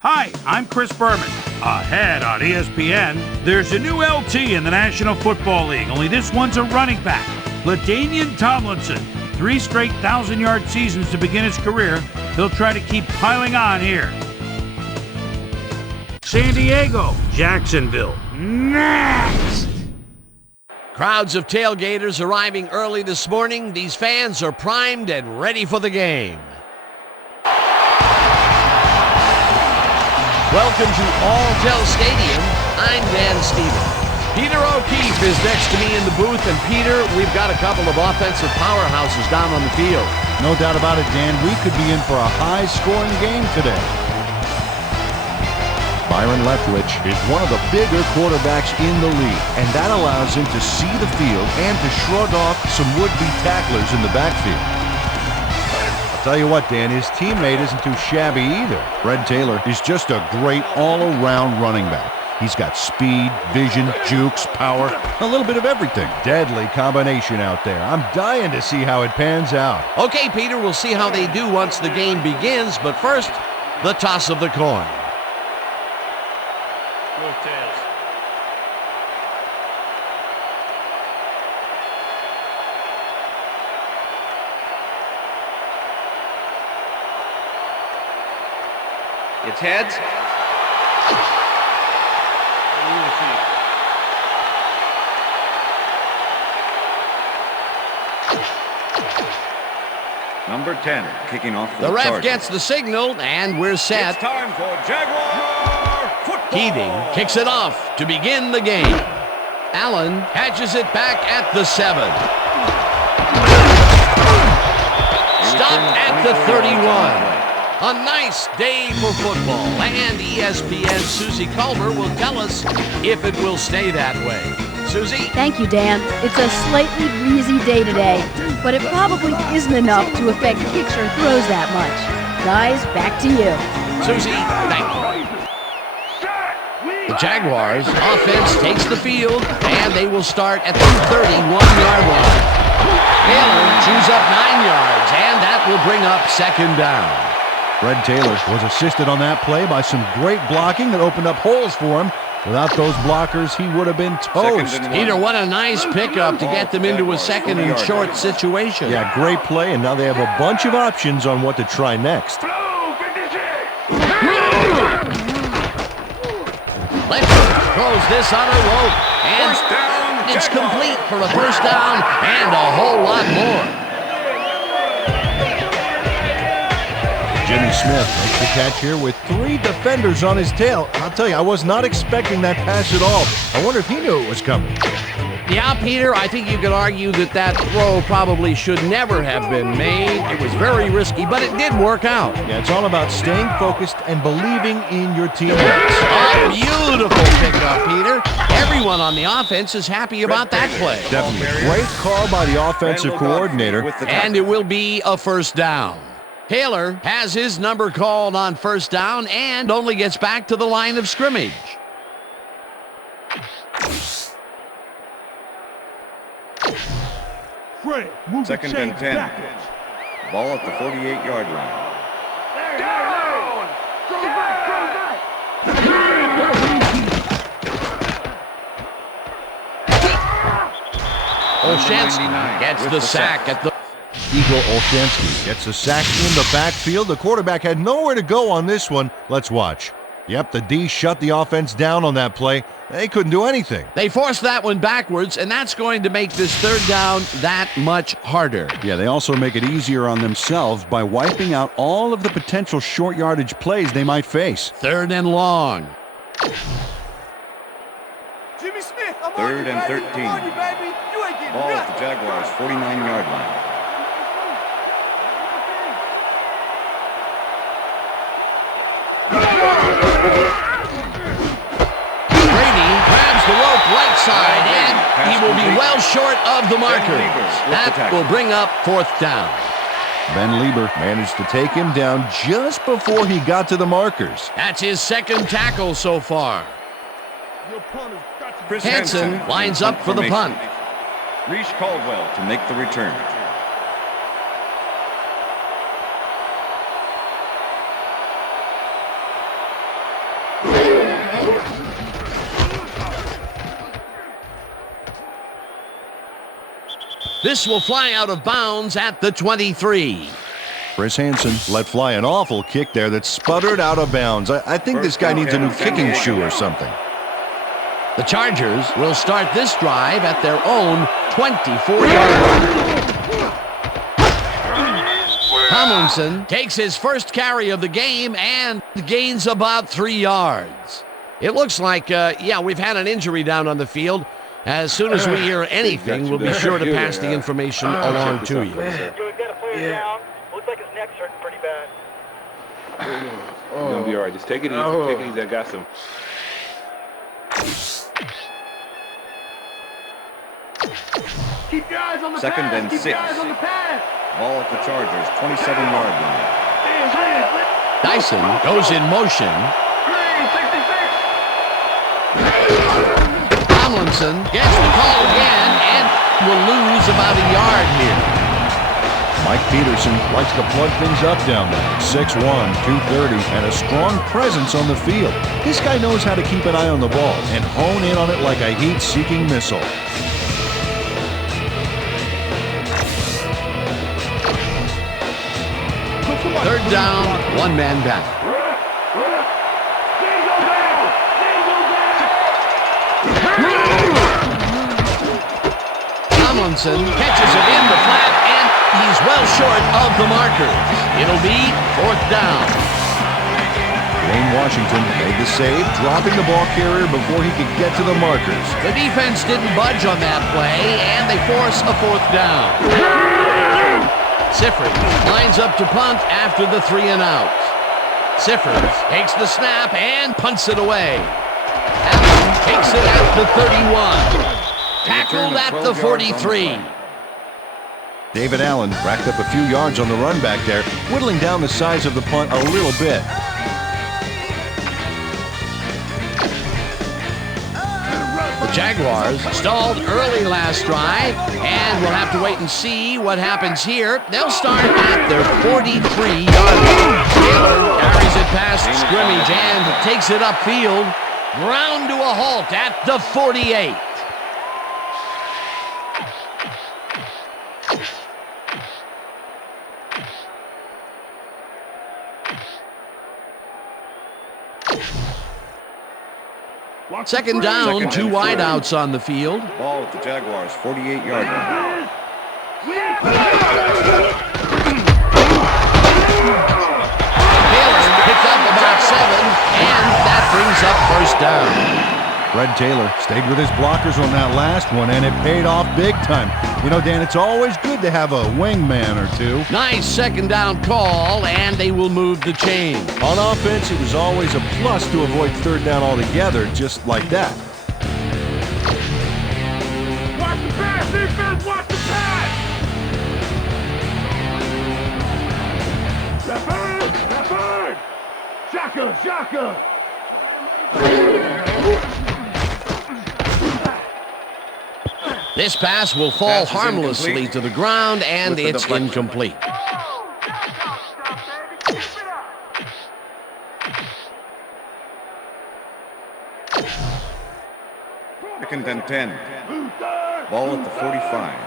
Hi, I'm Chris Berman. Ahead on ESPN, there's a new LT in the National Football League, only this one's a running back. LaDainian Tomlinson, 3 straight 1,000-yard seasons to begin his career. He'll try to keep piling on here. San Diego, Jacksonville, next! Crowds of tailgaters arriving early this morning. These fans are primed and ready for the game. Welcome to Alltel Stadium. I'm Dan Stevens. Peter O'Keefe is next to me in the booth. And Peter, we've got a couple of offensive powerhouses down on the field. No doubt about it, Dan. We could be in for a high-scoring game today. Byron Leftwich is one of the bigger quarterbacks in the league, and that allows him to see the field and to shrug off some would-be tacklers in the backfield. I'll tell you what, Dan, his teammate isn't too shabby either. Fred Taylor is just a great all-around running back. He's got speed, vision, jukes, power, a little bit of everything. Deadly combination out there. I'm dying to see how it pans out. Okay, Peter, we'll see how they do once the game begins, but first, the toss of the coin. Go Tails. It's heads. Number 10, kicking off The ref Chargers. gets the signal, and we're set. It's time for Jaguar football. Keating kicks it off to begin the game. Allen catches it back at the 7. Stopped at the 31. A nice day for football, and ESPN's Susie Culver will tell us if it will stay that way. Susie? Thank you, Dan. It's a slightly breezy day today, but it probably isn't enough to affect kicks or throws that much. Guys, back to you. Susie, thank you. The Jaguars offense takes the field, and they will start at the 31-yard line. Taylor chews up 9 yards, and that will bring up second down. Fred Taylor was assisted on that play by some great blocking that opened up holes for him. Without those blockers, he would have been toast. Peter, what a nice pickup to get them into a second and short situation. Yeah, great play, and now they have a bunch of options on what to try next. Leftwich throws this on a rope, and it's complete for a first down and a whole lot more. Jimmy Smith makes the catch here with 3 defenders on his tail. I'll tell you, I was not expecting that pass at all. I wonder if he knew it was coming. Yeah, Peter, I think you could argue that throw probably should never have been made. It was very risky, but it did work out. Yeah, it's all about staying focused and believing in your teammates. A beautiful pickup, Peter. Everyone on the offense is happy about that play. Definitely. Great call by the offensive coordinator. And it will be a first down. Taylor has his number called on first down and only gets back to the line of scrimmage. Second and 10. Ball at the 48-yard line. Olshansky gets the sack at the... Eagle Olshansky gets a sack in the backfield. The quarterback had nowhere to go on this one. Let's watch. Yep, the D shut the offense down on that play. They couldn't do anything. They forced that one backwards, and that's going to make this third down that much harder. Yeah, they also make it easier on themselves by wiping out all of the potential short yardage plays they might face. Third and long. Jimmy Smith, I'm Third on you, and baby. 13. I'm on you, baby. You ain't getting Ball at nothing. the Jaguars' 49-yard line. Brady grabs the rope right side, and he will be well short of the markers. That will bring up fourth down. Ben Lieber managed to take him down just before he got to the markers. That's his second tackle so far. Chris Hansen lines up for the punt. Reese Caldwell to make the return. This will fly out of bounds at the 23. Chris Hansen let fly an awful kick there that sputtered out of bounds. I think this guy needs a new kicking shoe or something. The Chargers will start this drive at their own 24-yard line. Tomlinson takes his first carry of the game and gains about 3 yards. It looks like, we've had an injury down on the field. As soon as we hear anything, we'll be sure to pass the information along to you. Down. Looks like his neck's hurting pretty bad. You're gonna be all right. Just take it easy. Take it easy. I got some. Keep your eyes on the Second pass. and Keep 6. your eyes on the pass. Ball at the Chargers, 27-yard line. Dyson goes in motion. 366. Tomlinson gets the call again and will lose about a yard here. Mike Peterson likes to plug things up down there. 6'1", 230, and a strong presence on the field. This guy knows how to keep an eye on the ball and hone in on it like a heat-seeking missile. Third down, one man back. Tomlinson catches it in the flat, and he's well short of the markers. It'll be fourth down. Wayne Washington made the save, dropping the ball carrier before he could get to the markers. The defense didn't budge on that play, and they force a fourth down. Sifford lines up to punt after the 3 and out. Sifford takes the snap and punts it away. Allen takes it at the 31. Tackled at the 43. David Allen racked up a few yards on the run back there, whittling down the size of the punt a little bit. The Jaguars stalled early last drive, and we'll have to wait and see what happens here. They'll start at their 43-yard line. Taylor carries it past scrimmage and takes it upfield. Ground to a halt at the 48. Second down, 2 wideouts on the field. Ball at the Jaguars, 48-yard line. Taylor picked up about 7, and that brings up first down. Fred Taylor stayed with his blockers on that last one, and it paid off big time. You know, Dan, it's always good to have a wingman or two. Nice second down call, and they will move the chain. On offense, it was always a plus to avoid third down altogether, just like that. Watch the pass, defense, watch the pass. Left bird. Shaka. This pass will fall harmlessly to the ground, and it's incomplete. Second and 10. Ball at the 45.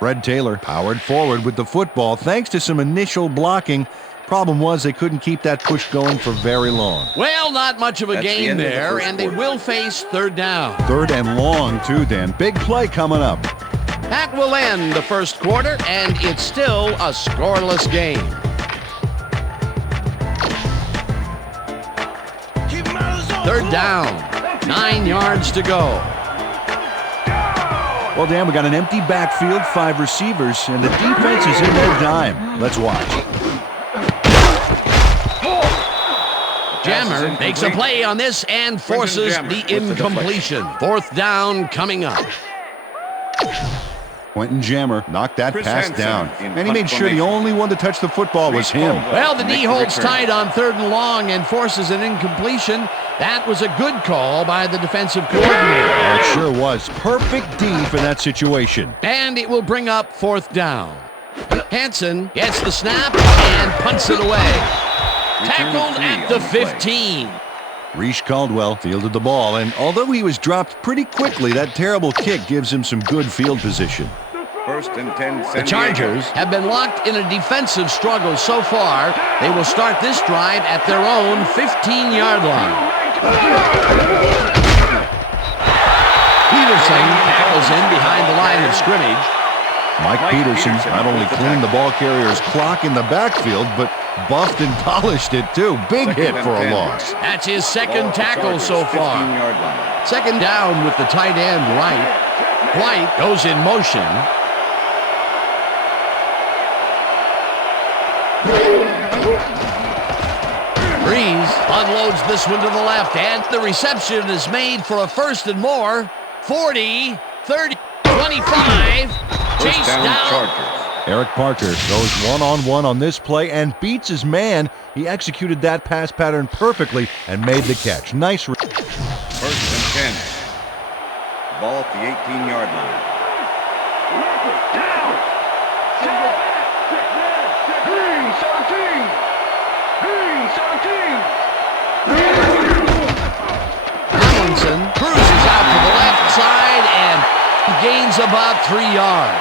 Fred Taylor powered forward with the football thanks to some initial blocking. Problem was they couldn't keep that push going for very long. Well, not much of a That's the game end of the there, first and they quarter. will face third down. Third and long, too, Dan. Big play coming up. That will end the first quarter, and it's still a scoreless game. Third down, 9 yards to go. Well, Dan, we got an empty backfield, 5 receivers, and the defense is in their dime. Let's watch. Jammer makes a play on this and forces the incompletion. Fourth down coming up. Quentin Jammer knocked that Chris pass Hansen down, in and he made sure the punt only one to touch the football was him. Well, the Make D the holds return. tight on third and long and forces an incompletion. That was a good call by the defensive coordinator. It sure was. Perfect D for that situation. And it will bring up fourth down. Hansen gets the snap and punts it away. Tackled at the 15. Reese Caldwell fielded the ball, and although he was dropped pretty quickly, that terrible kick gives him some good field position. First and 10, The Chargers have been locked in a defensive struggle so far. They will start this drive at their own 15-yard line. Peterson tackles in behind the line of scrimmage. Mike Peterson not only cleaned the ball carrier's clock in the backfield, but buffed and polished it too. Big hit for a loss. That's his second tackle so far. Second down with the tight end right. White goes in motion. Breeze unloads this one to the left, and the reception is made for a first and more. 40, 30, 25. Chase down. Eric Parker goes one-on-one on this play and beats his man. He executed that pass pattern perfectly and made the catch. Nice. First and 10. Ball at the 18-yard line. Tomlinson cruises out to the left side and gains about 3 yards.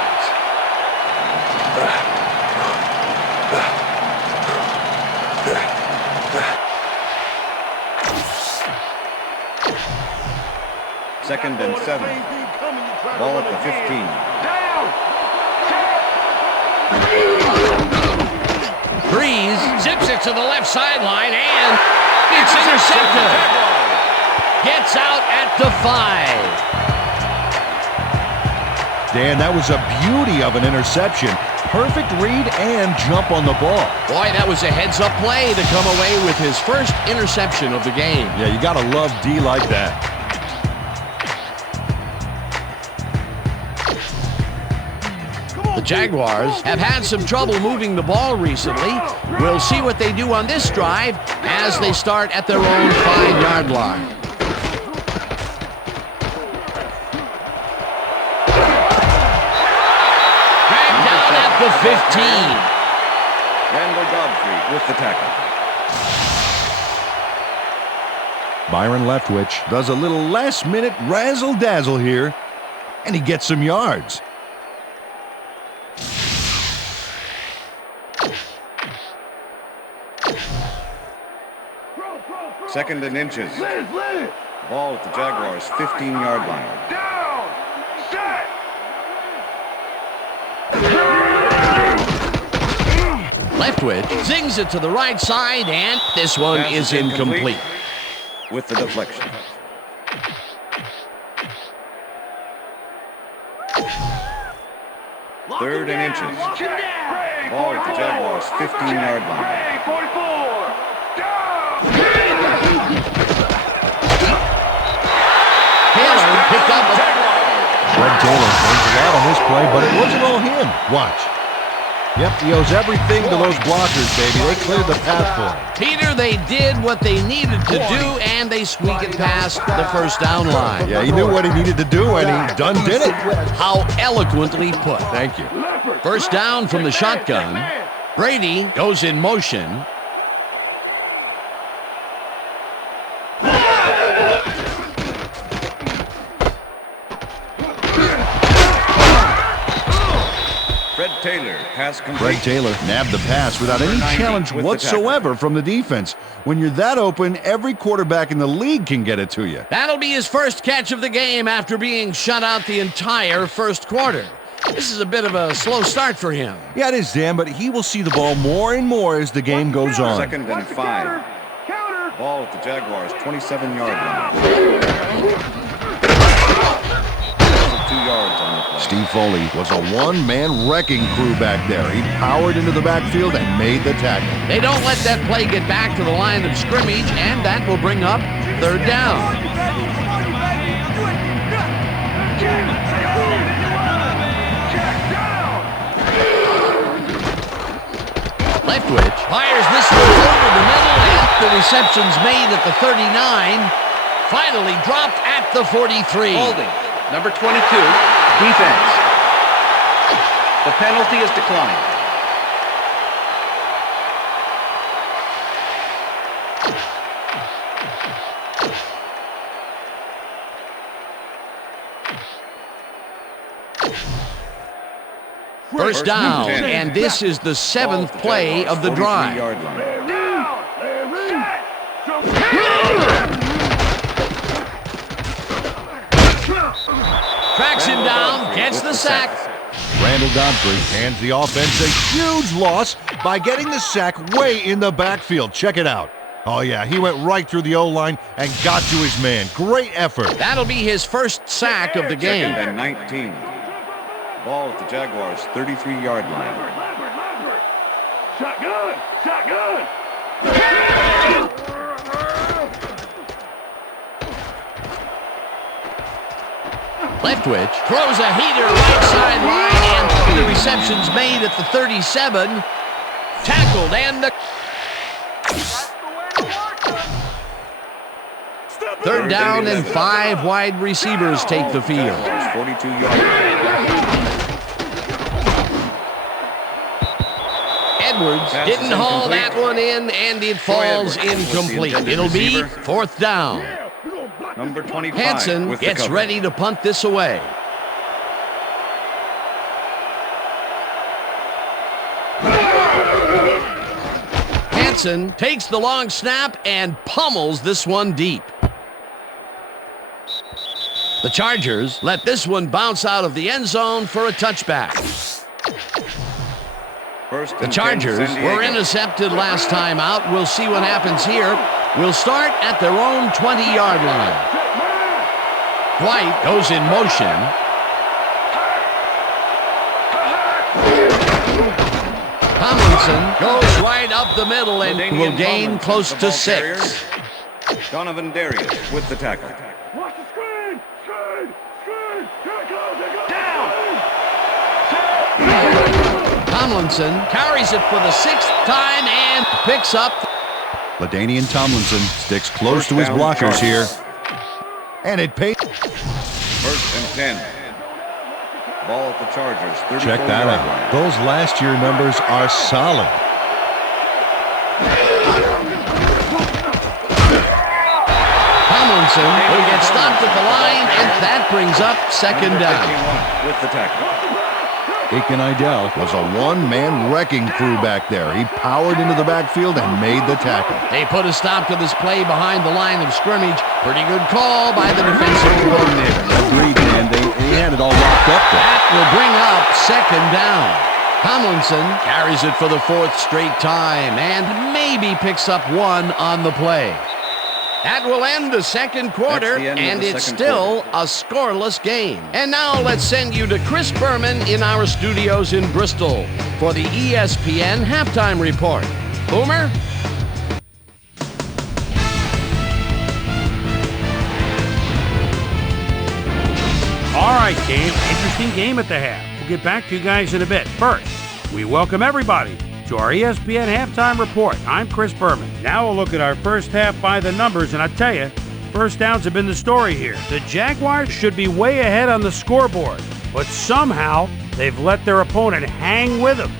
Second and 7. Ball at the 15. Breeze zips it to the left sideline, and it's intercepted. Gets out at the 5. Dan, that was a beauty of an interception. Perfect read and jump on the ball. Boy, that was a heads-up play to come away with his first interception of the game. Yeah, you gotta love D like that. The Jaguars have had some trouble moving the ball recently. We'll see what they do on this drive as they start at their own 5-yard line. Dragged down at the 15. Randall Godfrey with the tackle. Byron Leftwich does a little last-minute razzle-dazzle here, and he gets some yards. Second and inches. Ball at the Jaguars' 15-yard line. Leftwich zings it to the right side, and this one is incomplete. With the deflection. Third and inches. Ball at the Jaguars' 15-yard line. Taylor picked up. Fred Taylor plays a lot on this play, but it wasn't all him. Watch. Yep, he owes everything to those blockers, baby. They cleared the path for him. Peter, they did what they needed to do, and they squeak it past the first down line. Yeah, he knew what he needed to do, and he done did it. How eloquently put. Thank you. First down from the shotgun. Brady goes in motion. Fred Taylor nabbed the pass without any challenge whatsoever from the defense. When you're that open, every quarterback in the league can get it to you. That'll be his first catch of the game after being shut out the entire first quarter. This is a bit of a slow start for him. Yeah, it is, Dan, but he will see the ball more and more as the game goes on. Second and 5. Ball at the Jaguars' 27-yard line. 2 yards on the play. Steve Foley was a one-man wrecking crew back there. He powered into the backfield and made the tackle. They don't let that play get back to the line of scrimmage, and that will bring up third down. Leftwich fires this one over the middle, and the reception's made at the 39. Finally dropped at the 43. Holding. Number 22, defense. The penalty is declined. First down, and this is the 7th play of the drive. Tracks him down, gets the sack. Randall Godfrey hands the offense a huge loss by getting the sack way in the backfield. Check it out. Oh, yeah, he went right through the O-line and got to his man. Great effort. That'll be his first sack of the game. 2nd and 19. Ball at the Jaguars' 33-yard line. Shotgun! Shotgun! Leftwich throws a heater right sideline, and the reception's made at the 37. Tackled, and the 3rd down and 5 wide receivers take the field. 42-yard. Edwards didn't haul that one in, and it falls incomplete. It'll be 4th down. Number 25. Hanson gets ready to punt this away. Hanson takes the long snap and pummels this one deep. The Chargers let this one bounce out of the end zone for a touchback. The Chargers were intercepted last time out. We'll see what happens here. We'll start at their own 20-yard line. White goes in motion. Tomlinson goes right up the middle and will gain close to 6. Donovan Darius with the tackle. Watch the screen! Screen! Screen! Here it goes! Here it goes! Down! Tomlinson carries it for the 6th time and picks up. LaDainian Tomlinson sticks close to his blockers here. And it paid. 1st and 10. Ball at the Chargers. Check that out. Those last year numbers are solid. Tomlinson will get stopped at the line, and that brings up 2nd down. With the tackle. Aiken Idell was a one-man wrecking crew back there. He powered into the backfield and made the tackle. They put a stop to this play behind the line of scrimmage. Pretty good call by the defensive coordinator. Agreed, man. They had it all locked up there. That will bring up 2nd down. Tomlinson carries it for the 4th straight time and maybe picks up 1 on the play. That will end the 2nd quarter, and it's still a scoreless game. And now let's send you to Chris Berman in our studios in Bristol for the ESPN Halftime Report. Boomer? All right, Dave. Interesting game at the half. We'll get back to you guys in a bit. First, we welcome everybody to our ESPN Halftime Report. I'm Chris Berman. Now we'll look at our first half by the numbers, and I tell you, first downs have been the story here. The Jaguars should be way ahead on the scoreboard, but somehow they've let their opponent hang with them.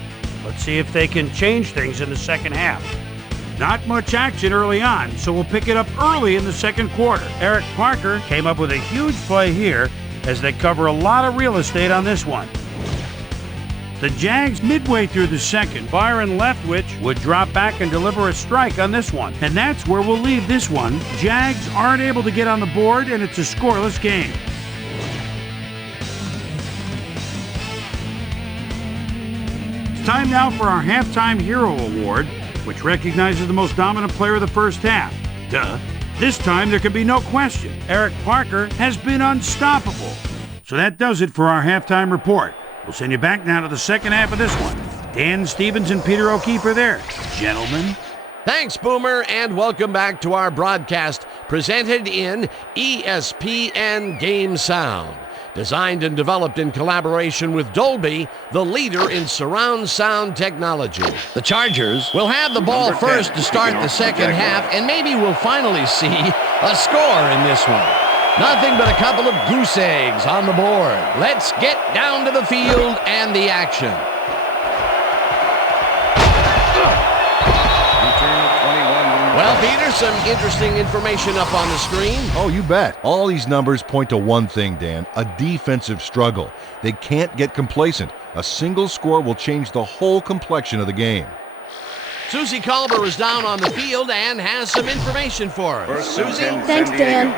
Let's see if they can change things in the second half. Not much action early on, so we'll pick it up early in the 2nd quarter. Eric Parker came up with a huge play here as they cover a lot of real estate on this one. The Jags, midway through the 2nd, Byron Leftwich would drop back and deliver a strike on this one. And that's where we'll leave this one. Jags aren't able to get on the board, and it's a scoreless game. It's time now for our Halftime Hero Award, which recognizes the most dominant player of the first half. Duh. This time there can be no question. Eric Parker has been unstoppable. So that does it for our Halftime Report. We'll send you back now to the second half of this one. Dan Stevens and Peter O'Keefe are there. Gentlemen. Thanks, Boomer, and welcome back to our broadcast presented in ESPN Game Sound. Designed and developed in collaboration with Dolby, the leader in surround sound technology. The Chargers will have the ball first to start the second half, and maybe we'll finally see a score in this one. Nothing but a couple of goose eggs on the board. Let's get down to the field and the action. Well, Peter, some interesting information up on the screen. Oh, you bet. All these numbers point to one thing, Dan, a defensive struggle. They can't get complacent. A single score will change the whole complexion of the game. Susie Colbert is down on the field and has some information for us. Susie? Thanks, Dan.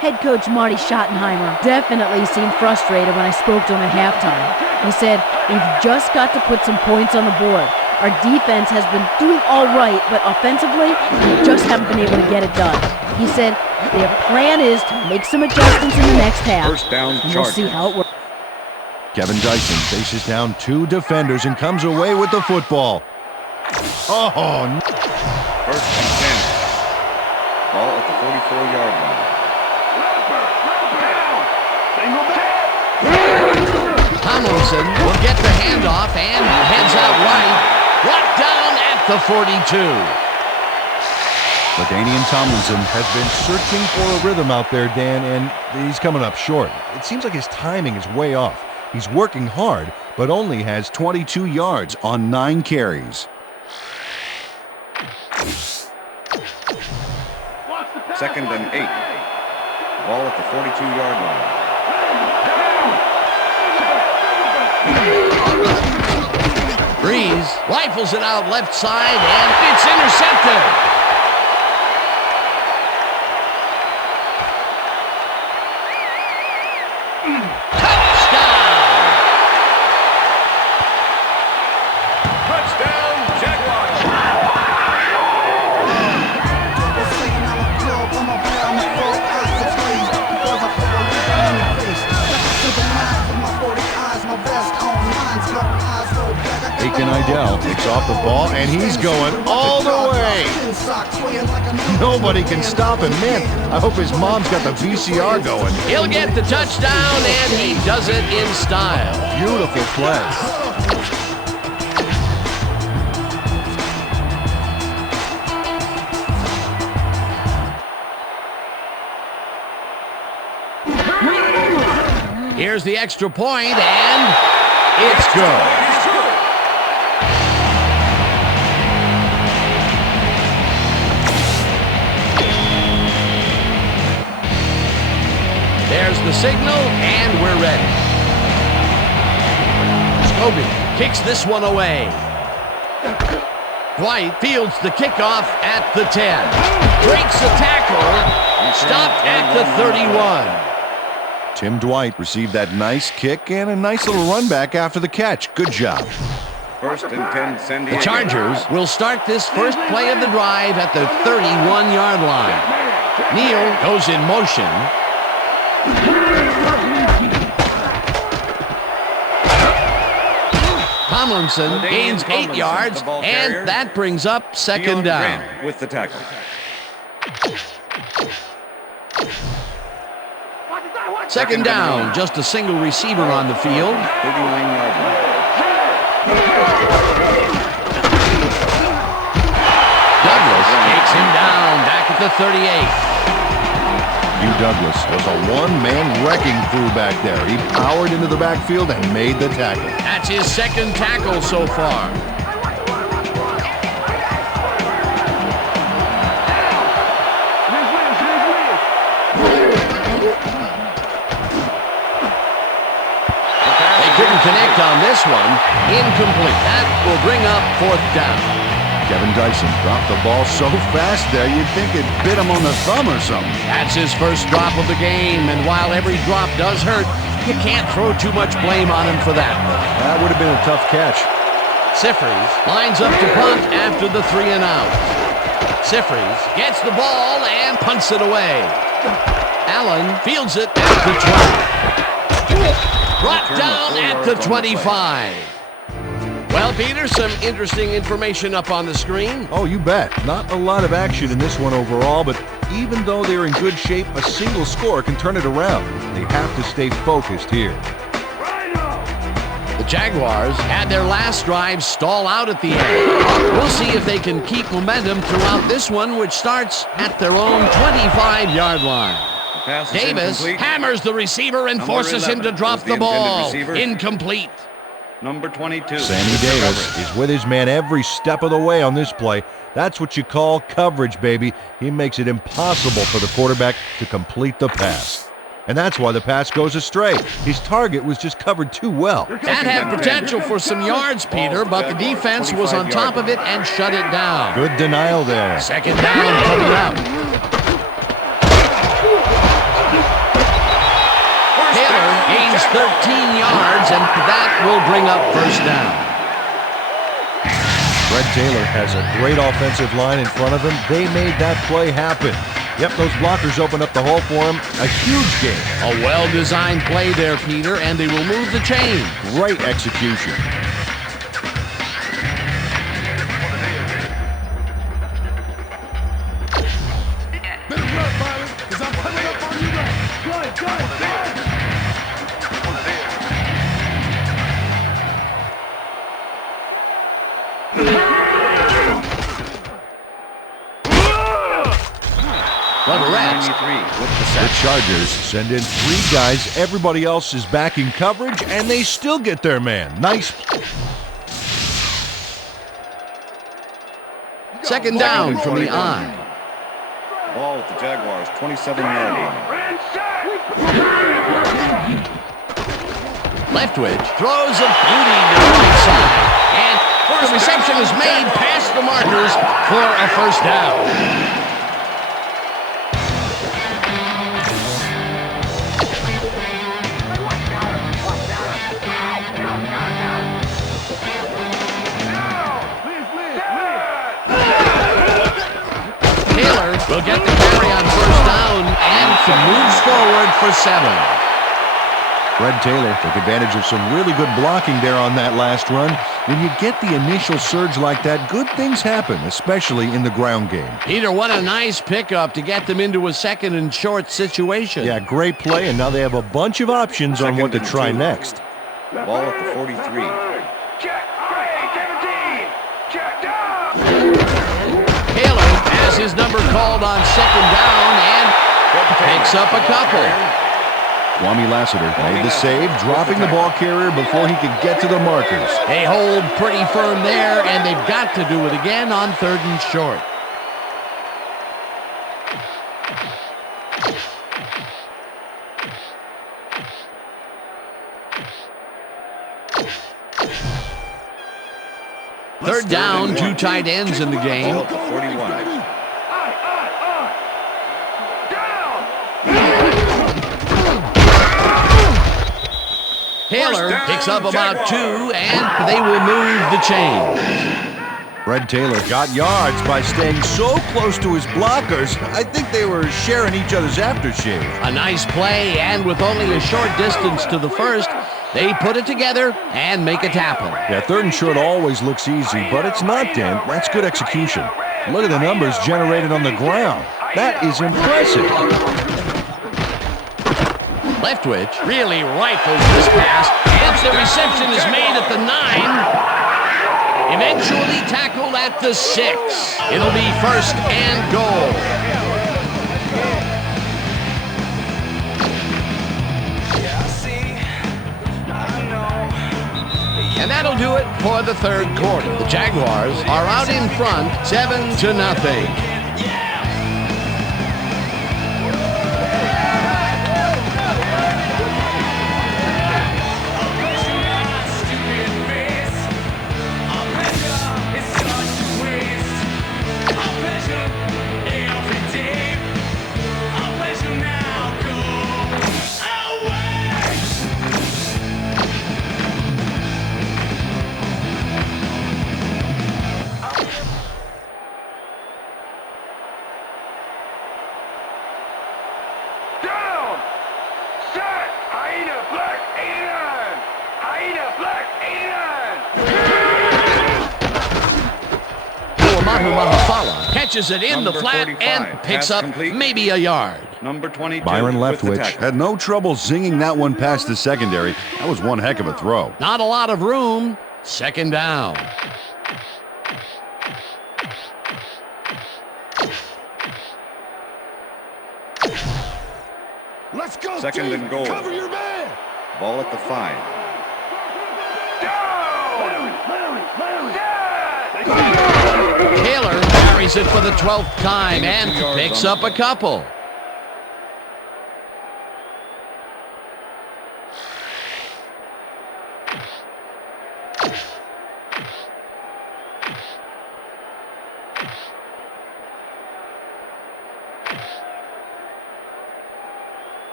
Head coach Marty Schottenheimer definitely seemed frustrated when I spoke to him at halftime. He said, "We've just got to put some points on the board. Our defense has been doing all right, but offensively, we just haven't been able to get it done." He said, "Their plan is to make some adjustments in the next half. First down, and we'll see how it works." Kevin Dyson faces down 2 defenders and comes away with the football. Oh, no. First and 10. Ball at the 44-yard line. Tomlinson will get the handoff and heads out right. Brought down at the 42. LaDainian Tomlinson has been searching for a rhythm out there, Dan, and he's coming up short. It seems like his timing is way off. He's working hard, but only has 22 yards on 9 carries. Second and 8. Ball at the 42-yard line. Breeze rifles it out left side, and it's intercepted. Touchdown, Jaguars. Aiken Idell takes off the ball, and he's going all the way. Nobody can stop him. Man, I hope his mom's got the VCR going. He'll get the touchdown, and he does it in style. Beautiful play. Here's the extra point, and it's good. There's the signal, and we're ready. Scobie kicks this one away. Dwight fields the kickoff at the 10. Breaks the tackle. Stopped at the 31. Tim Dwight received that nice kick and a nice little run back after the catch. Good job. First and 10, San Diego. The Chargers will start this first play of the drive at the 31-yard line. Neal goes in motion. Tomlinson gains 8 yards, and that brings up second down. With the tackle. Second down, just a single receiver on the field. 39-yard line. Douglas takes him down back at the 38. Hugh Douglas was a one-man wrecking crew back there. He powered into the backfield and made the tackle. That's his second tackle so far. They couldn't connect on this one. Incomplete. That will bring up fourth down. Kevin Dyson dropped the ball so fast there, you'd think it bit him on the thumb or something. That's his first drop of the game, and while every drop does hurt, you can't throw too much blame on him for that. That would have been a tough catch. Siffers lines up to punt after the 3 and out. Siffers gets the ball and punts it away. Allen fields it at the 20. Brought down at the 25. Well, Peter, some interesting information up on the screen. Oh, you bet. Not a lot of action in this one overall, but even though they're in good shape, a single score can turn it around. They have to stay focused here. The Jaguars had their last drive stall out at the end. We'll see if they can keep momentum throughout this one, which starts at their own 25-yard line. Davis hammers the receiver and forces him to drop the ball. Incomplete. Number 22. Sammy Davis is with his man every step of the way on this play. That's what you call coverage, baby. He makes it impossible for the quarterback to complete the pass. And that's why the pass goes astray. His target was just covered too well. That had potential for some yards, Peter, but the defense was on top of it and shut it down. Good denial there. Second down coming up. Taylor gains 13 yards, and that will bring up first down. Fred Taylor has a great offensive line in front of him. They made that play happen. Yep, those blockers opened up the hole for him. A huge game. A well-designed play there, Peter, and they will move the chain. Great execution. The Chargers send in 3 guys. Everybody else is back in coverage, and they still get their man. Nice. Second down from the eye. Ball with the Jaguars, 27-yard line. Leftwich throws a beauty to the right side. And the reception is made past the markers for a first down. Will get the carry on first down and moves forward for 7. Fred Taylor took advantage of some really good blocking there on that last run. When you get the initial surge like that, good things happen, especially in the ground game. Peter, what a nice pickup to get them into a second and short situation. Yeah, great play, and now they have a bunch of options on what to try next. Ball at the 43. His number called on second down and picks up a couple. Kwame Lassiter made the save, dropping the ball carrier before he could get to the markers. They hold pretty firm there, and they've got to do it again on 3rd and short. Third down, 2 tight ends in the game. Ball at the 41. Taylor picks up about 2, and they will move the chains. Fred Taylor got yards by staying so close to his blockers. I think they were sharing each other's aftershave. A nice play, and with only a short distance to the first, they put it together and make it happen. Yeah, 3rd and short always looks easy, but it's not, Dan. That's good execution. Look at the numbers generated on the ground. That is impressive. Leftwich really rifles this pass, and the reception is made at the 9. Eventually tackled at the 6. It'll be first and goal. And that'll do it for the 3rd quarter. The Jaguars are out in front, 7-0. Catches it in the flat and picks up maybe a yard. Number 22. Byron Leftwich had no trouble zinging that one past the secondary. That was one heck of a throw. Not a lot of room. Second down. Let's go. Second and goal. Cover your man. Ball at the 5. Taylor carries it for the 12th time and picks up a couple.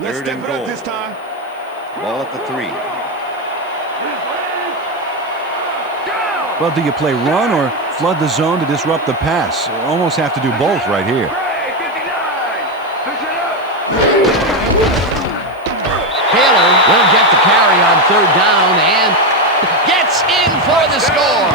Third and goal. This time. Ball at the 3. Well, do you play run or flood the zone to disrupt the pass? You almost have to do both right here. Taylor will get the carry on 3rd down and gets in for the score.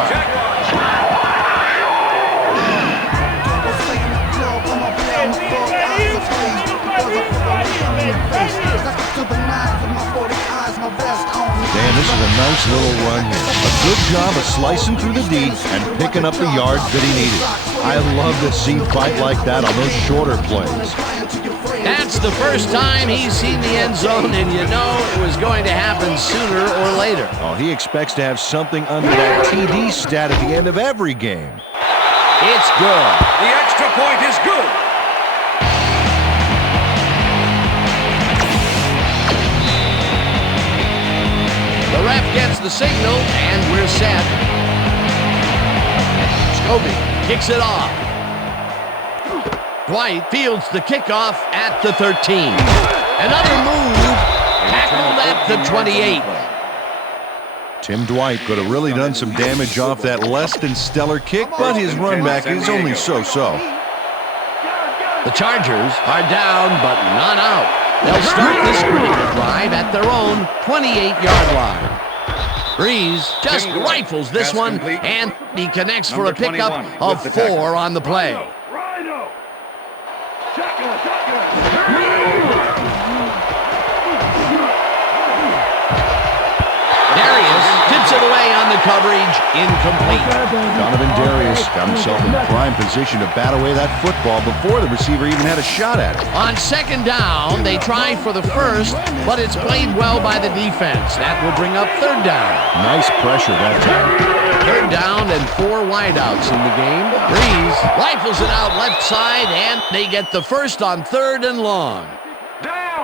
Dan, this is a nice little run here. A good job of slicing through the D and picking up the yards that he needed. I love to see fight like that on those shorter plays. That's the first time he's seen the end zone, and you know it was going to happen sooner or later. Oh, he expects to have something under that TD stat at the end of every game. It's good. The extra point is good. The ref gets the signal, and we're set. Scobie kicks it off. Dwight fields the kickoff at the 13. Another move, tackled at the 28. Tim Dwight could have really done some damage off that less than stellar kick, but his run back is only so-so. The Chargers are down, but not out. They'll start this particular drive at their own 28-yard line. Breeze just rifles this one, and he connects for a pickup of 4 on the play. Darius tips it away on the coverage, incomplete. Donovan Darius got himself in prime position to bat away that football before the receiver even had a shot at it. On 2nd down, they try for the first, but it's played well by the defense. That will bring up 3rd down. Nice pressure that time. 3rd down and 4 wideouts in the game. Breeze rifles it out left side, and they get the first on 3rd and long.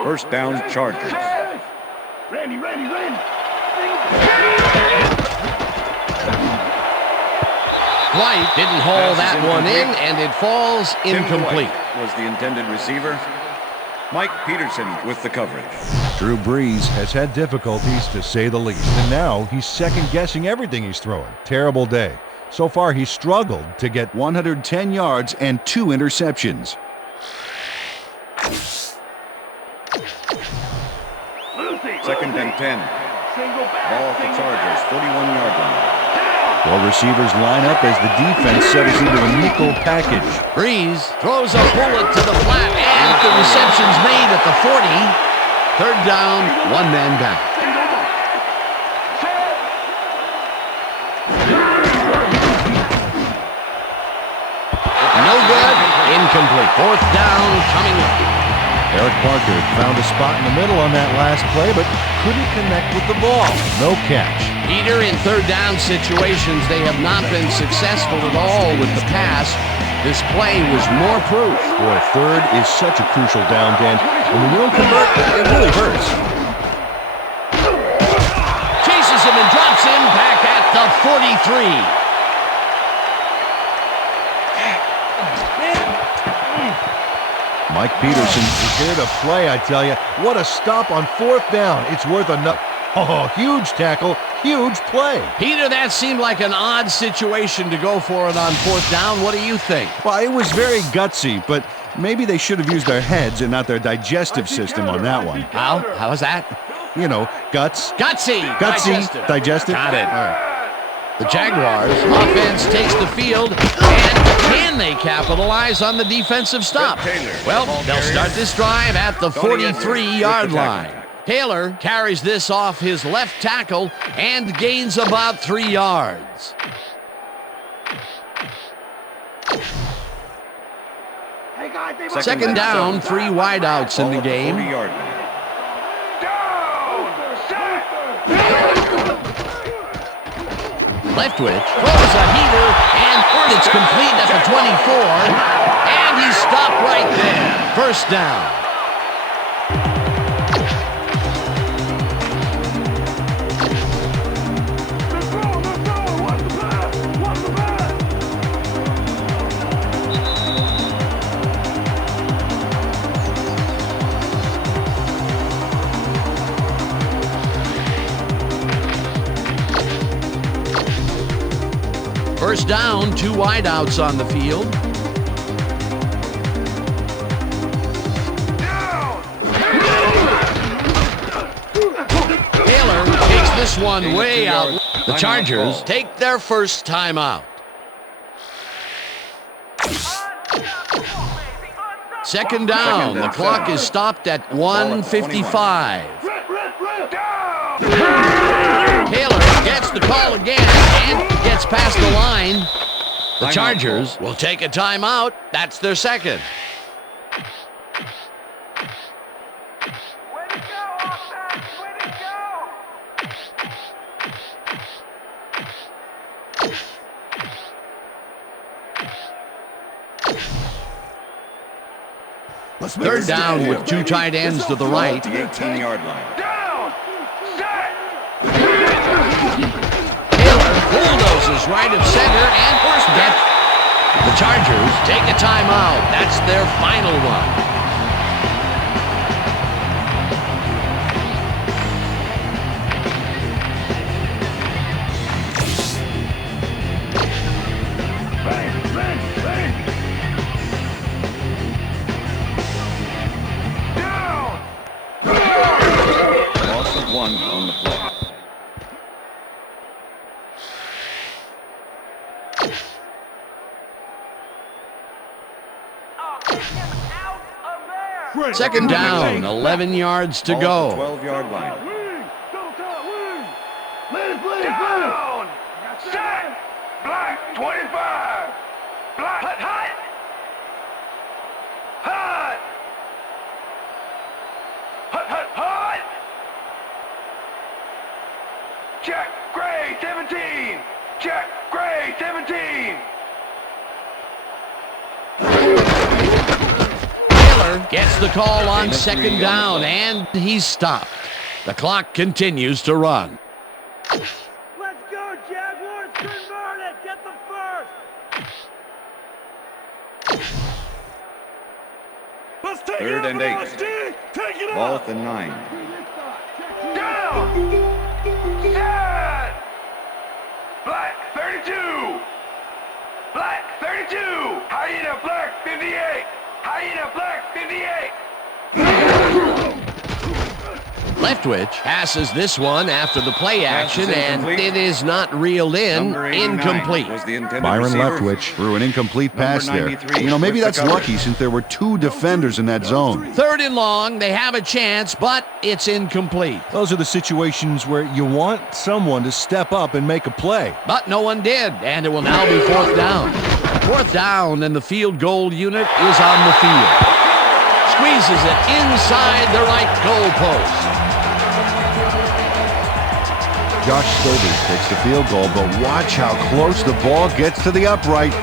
First down, Chargers. Randy. Dwight didn't haul that one in, and it falls incomplete. Was the intended receiver. Mike Peterson with the coverage. Drew Brees has had difficulties, to say the least, and now he's second-guessing everything he's throwing. Terrible day. So far, he's struggled to get 110 yards and 2 interceptions. Second and 10. Ball at the Chargers, 41-yard line. 4 receivers line up as the defense settles into a nickel package. Breeze throws a bullet to the flat, and the reception's made at the 40. 3rd down, 1 man back. No good, incomplete. 4th down coming up. Eric Parker found a spot in the middle on that last play, but couldn't connect with the ball. No catch. Peter, in 3rd down situations, they have not been successful at all with the pass. This play was more proof. Boy, 3rd is such a crucial down, Dan. And when you don't convert, it really hurts. Chases him and drops him back at the 43. Mike Peterson is here to play, I tell you. What a stop on 4th down. It's worth enough. Oh, huge tackle, huge play. Peter, that seemed like an odd situation to go for it on 4th down. What do you think? Well, it was very gutsy, but maybe they should have used their heads and not their digestive system on that one. How? How is that? You know, guts. Gutsy. Digestive. Got it. All right. The Jaguars offense takes the field, and can they capitalize on the defensive stop? Well, they'll start this drive at the 43-yard line. Taylor carries this off his left tackle and gains about 3 yards. Second down, 3 wideouts in the game. Leftwich throws a heater, and it's complete at the 24. And he's stopped right there. First down. First down, 2 wideouts on the field. Taylor takes this one way out. The Chargers take their first timeout. Second down. The clock is stopped at 1:55. Taylor gets the call again and gets past the line. The Chargers will take a timeout. That's their second. Way to go, offense! Way to go! Third down with 2 tight ends to the right. The 18-yard line. Down! Set! Taylor bulldozes right of center and first get. The Chargers take a timeout. That's their final one. On the play. Second down, 11 yards to go. 12-yard line. Down! Set! Black 25! Black hut! Hut! Hut, hut, hut! Check, Gray, 17! Check, Gray, 17! Taylor gets the call on second down, and he's stopped. The clock continues to run. Let's go, Jaguars! Convert it! Get the first! Let's take 3rd and 8. Take it Ball up! at the 9. Down! Set! Black 32! Black 32! Hyena Black 58! Hyena Black 58! Leftwich passes this one after the play action, and it is not reeled in. Incomplete. Byron Leftwich threw an incomplete pass there. You know, maybe that's lucky since there were 2 defenders in that zone. 3rd and long, they have a chance, but it's incomplete. Those are the situations where you want someone to step up and make a play. But no one did, and it will now be 4th down. 4th down, and the field goal unit is on the field. Squeezes it inside the right goal post. Josh Scobie takes the field goal, but watch how close the ball gets to the upright.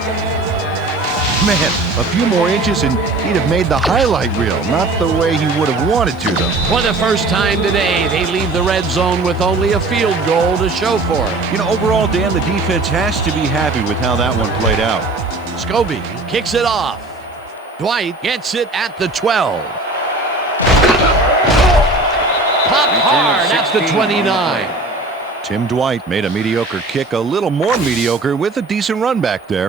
Man, a few more inches and he'd have made the highlight reel, not the way he would have wanted to, though. For the first time today, they leave the red zone with only a field goal to show for it. You know, overall, Dan, the defense has to be happy with how that one played out. Scobie kicks it off. Dwight gets it at the 12. Popped hard at the 29. Tim Dwight made a mediocre kick a little more mediocre with a decent run back there.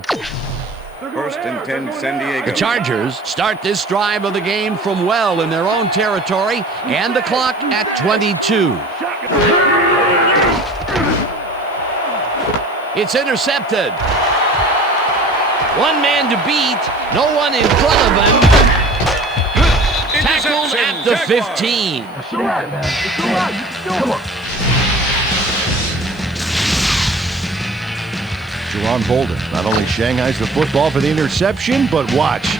1st and 10, San Diego. The Chargers start this drive of the game from well in their own territory, and the clock at 22. It's intercepted. One man to beat, no one in front of him. Tackled at the 15. Jerron Bolden not only shanghais the football for the interception, but watch.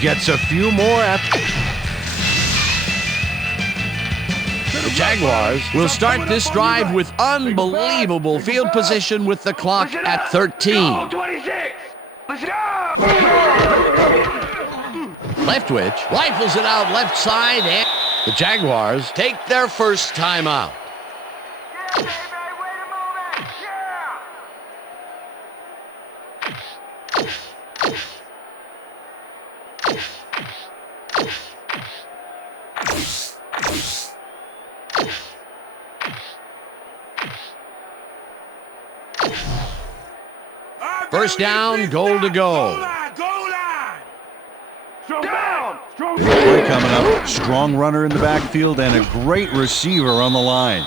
Gets a few more after. Jaguars will start this drive with unbelievable field position with the clock at 13. Leftwich rifles it out left side, and the Jaguars take their first timeout. First down, goal to go. Big play coming up. Strong runner in the backfield and a great receiver on the line.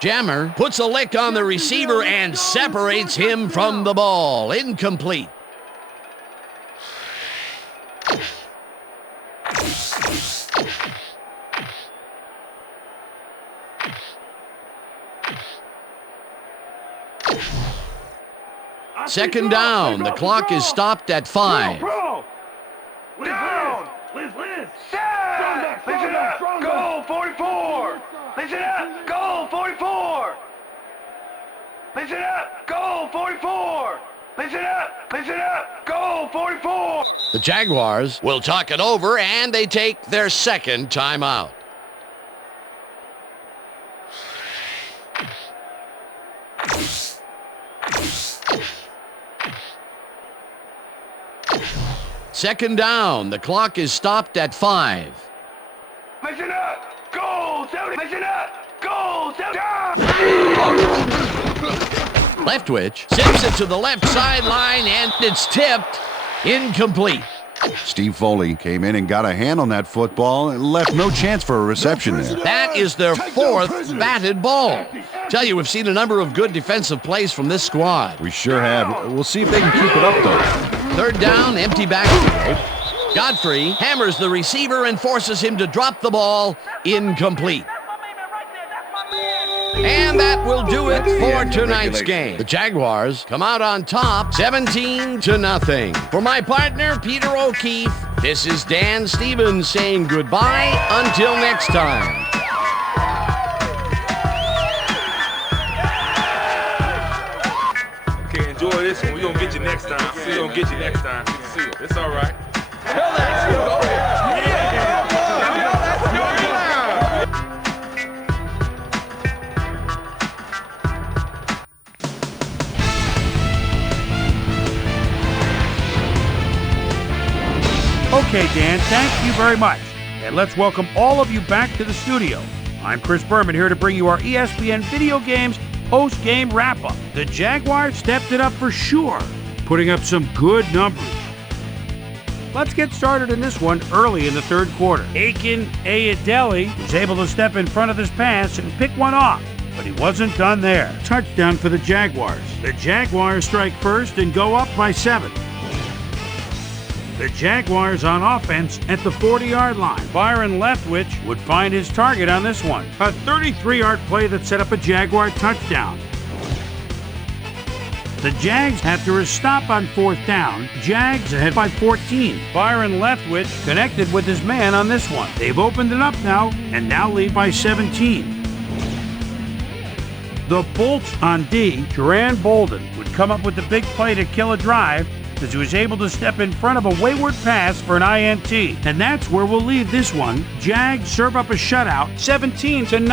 Jammer puts a lick on the receiver and separates him from the ball. Incomplete. Second down. The clock is stopped at 5. Down! Set! Listen up! Goal 44! Listen up! Goal 44! Listen up! Goal 44! Listen up! Listen up! Goal 44! The Jaguars will talk it over, and they take their second timeout. Second down. The clock is stopped at 5. Listen up! Goal 70! Listen up! Goal 70! Leftwich zips it to the left sideline, and it's tipped. Incomplete. Steve Foley came in and got a hand on that football and left no chance for a reception there. That is their fourth batted ball. Tell you, we've seen a number of good defensive plays from this squad. We sure have. We'll see if they can keep it up, though. Third down, empty backfield. Godfrey hammers the receiver and forces him to drop the ball. Incomplete. And that will do it for tonight's game. The Jaguars come out on top, 17-0. For my partner, Peter O'Keefe, this is Dan Stevens saying goodbye until next time. Okay, enjoy this one. We're going to get you next time. We're going to get you next time. It's all right. Okay, Dan, thank you very much. And let's welcome all of you back to the studio. I'm Chris Berman here to bring you our ESPN Video Games post-game wrap-up. The Jaguars stepped it up for sure, putting up some good numbers. Let's get started in this one early in the third quarter. Aiken Ayadele was able to step in front of this pass and pick one off, but he wasn't done there. Touchdown for the Jaguars. The Jaguars strike first and go up by 7. The Jaguars on offense at the 40-yard line. Byron Leftwich would find his target on this one. A 33-yard play that set up a Jaguar touchdown. The Jags have to stop on 4th down. Jags ahead by 14. Byron Leftwich connected with his man on this one. They've opened it up now and now lead by 17. The Bolts on D, Duran Bolden, would come up with the big play to kill a drive as he was able to step in front of a wayward pass for an INT. And that's where we'll leave this one. Jags serve up a shutout, 17-0.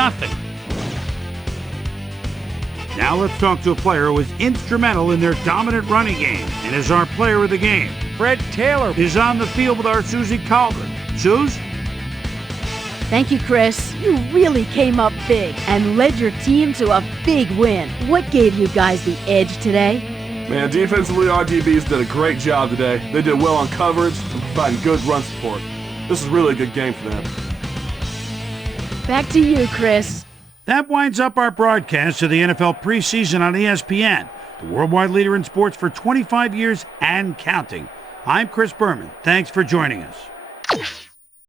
Now let's talk to a player who was instrumental in their dominant running game and is our player of the game. Fred Taylor is on the field with our Susie Calvert. Suze? Thank you, Chris. You really came up big and led your team to a big win. What gave you guys the edge today? Man, defensively, our DBs did a great job today. They did well on coverage and providing good run support. This is really a good game for them. Back to you, Chris. That winds up our broadcast of the NFL preseason on ESPN, the worldwide leader in sports for 25 years and counting. I'm Chris Berman. Thanks for joining us.